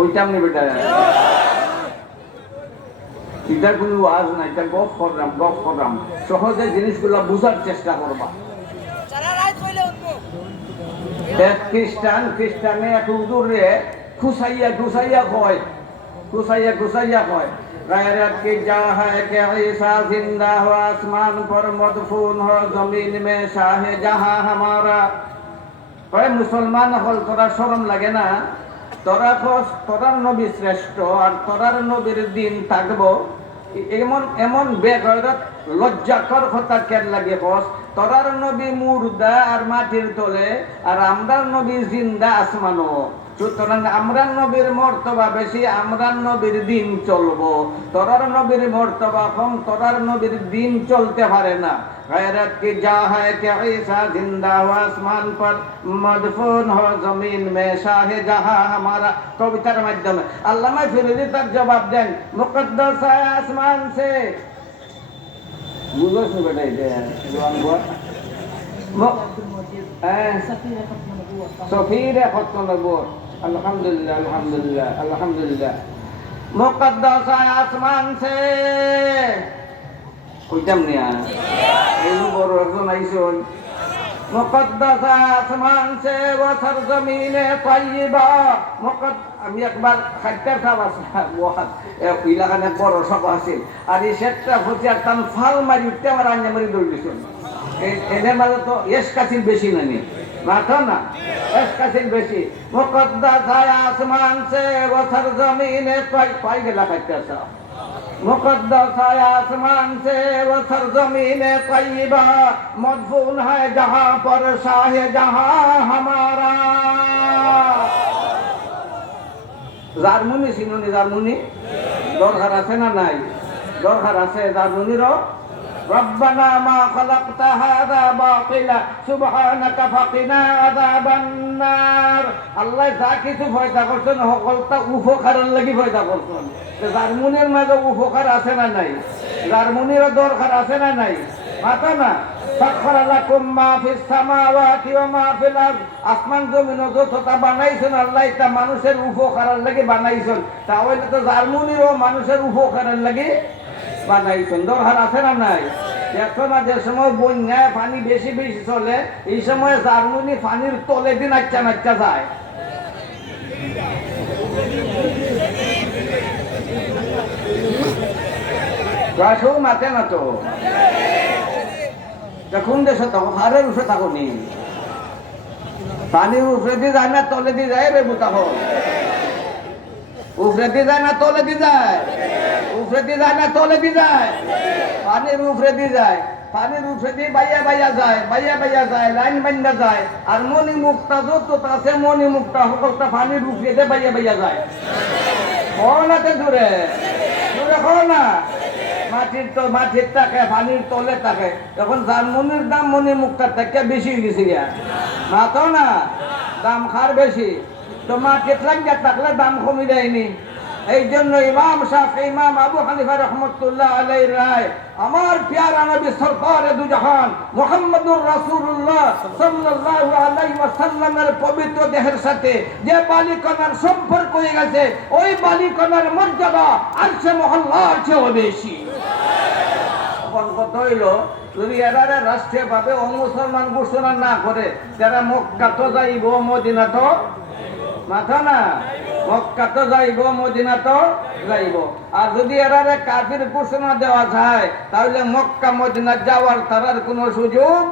ওইটাম নি বেটা এটা কোনো ওয়াজ না, এটা গপ করলাম সহজে জিনিসগুলো বুঝার চেষ্টা করবা। এক খ্রিস্টানে এক হুজুরে খুসাইয়া কয় गैरत की जा है कि ईसा जिंदा हो आसमान पर मदफून हो जमीन में शाह जहां हमारा। কয় মুসলমান হল তোরা শরম লাগে না? তোরার নবী শ্রেষ্ঠ আর তোরার নবীর দিন থাকবো, এমন বেগৈরত লজ্জাকর কথা কেন লাগে বস? তোরার নবী মুর্দা আর মাটির তলে, আর আমরার নবী জিন্দা আসমানো। সুতরাং আমরার নবীর মর্তবা বেশি, আমরার নবীর দিন চলবো। তোরার নবীর মর্তবা কম, তোরার নবীর দিন চলতে পারে না। गैरत की जा है कि ईसा जिंदा हो आसमान पर मदफून हो जमीन में शाह जहां हमारा। कवितार माध्यमे আল্লামা ফিরোজী তার জবাব দেন, মুকদ্দাস है आसमान से। বুঝোস নি বেটা এটা সফিরে খতম নবুয়ত। আলহামদুলিল্লাহ মুকদ্দাস है आसमान से। কইতাম নিয়া এই বড় একজন আইসন। মুকদ্দাস আসমান সে ও সরজমিনে তাইয়্যিবা। আমি একবার খাইতে ইলাকানে বড় সভা আছে, আর এই সেটটা হচ্ছে একটা ফাল মারি উঠতে আমার আঞ্জা মারি দৌড় দিয়েছেন। এদের মাঝে তো এস কাছির বেশি নানি মাথা না, এস কাছির বেশি। মুকদ্দাস আসমান সে ও সরজমিনে পাই গেলা খাইতে আসা। मुकद्दस है आसमान से वो सरजमीन तैयबा, मदफून है जहां पर शाह जहां हमारा। জার্মনি চিনুনি? জার্মনি দরকার আছে না নাই? দরকার আছে জার্মনিরও। রব্বানা মা খালাকতা হাযা বাতিলা সুবহানাকা ফাকিনা আযাবান নার। আল্লাহ যা কিছু পয়দা করছেন সকলটা উপকারের লাগি পয়দা করছেন। জার্মনির মাঝে উপকার আছে না নাই? জার্মনিরও দরকার আছে না নাই? মাথা না সাখখারা লাকুম মা ফিস সামাওয়াতি ওয়া মা ফিল আরদ। আসমান জমিন যতটা বানাইছেন আল্লাহ এটা মানুষের উপকারের লাগি বানাইছেন। তাহলে তো জার্মনিরও মানুষের উপকারের লাগি বানাইছেন। দরকার আছে না নাই? দেখো না যে সময় বন্যায় পানি বেশি চলে, এই সময় জার্মনি পানির তলে দিন নাচ্চা যায়। গাছও মাতে না তো দেখুন দেশে থাকো, হারের উঠে থাকো নি, পানির উপরে দিয়ে যায় না তলে দিয়ে যায় রে বুতাহ? উপরে দিয়ে যায় না তলে দিয়ে যায়? উপরে দিয়ে যায় না তলে দিয়ে যায়? পানির উপরে দিয়ে যায়। পানির উপরে দিয়ে বাইয়া যায়, লাইন বান্ধা যায়। আর মনি মুক্তা যত আছে মনি মুক্তা সকলটা পানির উপরে দিয়ে বাইয়া যায়। কনাতে দূরে না মাটির থাকে, পানির তলে থাকে। এখন জার্মনির দাম মনি মুক্তার থেকে বেশি হয়ে গেছে গিয়া, মাতো না দাম খার বেশি। তো মাটির লাগিয়া থাকলে দাম কমে দেয়নি। এই জন্য ইমাম শাফি, ইমাম আবু হানিফা রহমতুল্লাহ আলাইহির রায়, আমার প্যারা নবী সরকারে দু জাহান মুহাম্মদুর রাসূলুল্লাহ সাল্লাল্লাহু আলাইহি ওয়াসাল্লামের পবিত্র দেহের সাথে যে বালিকণার সম্পর্ক হয়ে গেছে, ওই বালিকণার মর্যাদা আরশে মহল্লার চেয়েও বেশি। কত হইল যদি এরারে রাষ্ট্রীয় ভাবে মুসলমান ঘোষণা না করে, যারা মক্কা তো যাইব মদিনা তো মাথা না, মক্কা তো যাইব মদিনা তো যাইব। আর যদি এরারে কাফির ঘোষণা দেওয়া যায়, তাহলে মক্কা মদিনা যাওয়ার তারার কোনো সুযোগ